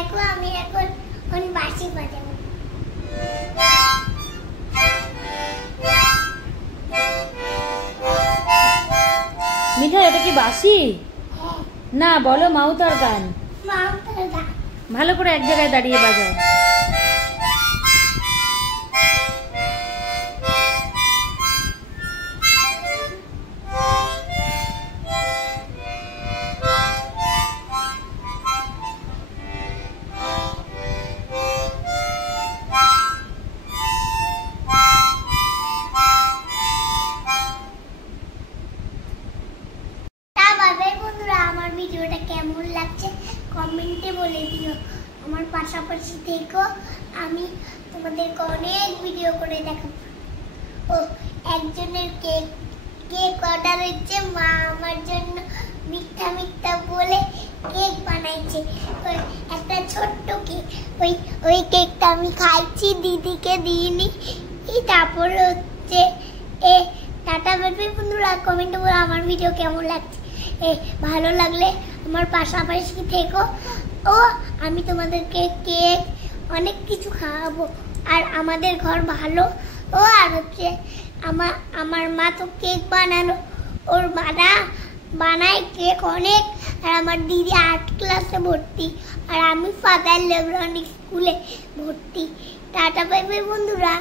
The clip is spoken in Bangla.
দেখো আমি এখন বাঁশি বাজাবো। মিঠা এটা কি বাঁশি? না বলো মাউতার গান। মাউতার গান ভালো করে এক জায়গায় দাঁড়িয়ে বাজাও। আমার ভিডিওটা কেমন লাগছে কমেন্টে বলে দিও। আমার পাশাপাশি থেকো, আমি তোমাদেরকে অনেক ভিডিও করে দেখাবো। ও একজনের কেক অর্ডার হচ্ছে, মা আমার জন্য মিথ্যা মিথ্যা বলে কেক বানাইছে, একটা ছোট্ট কেক। ওই কেকটা আমি খাইছি, দিদিকে দিইনি। তারপরে হচ্ছে টাটা বাই বাই বন্ধুরা। কমেন্টে বলো আমার ভিডিও কেমন লাগছে। ভালো লাগলে আমার পাশাপাশি থেকো। ও আমি তোমাদেরকে কেক অনেক কিছু খাওয়াবো। আর আমাদের ঘর ভালো। ও আর হচ্ছে আমার মা তো কেক বানানো, ওর বানায় কেক অনেক। আর আমার দিদি 8 ক্লাসে ভর্তি, আর আমি ফাদার লেব্রনিক স্কুলে ভর্তি। টাটা বাই বাই বন্ধুরা।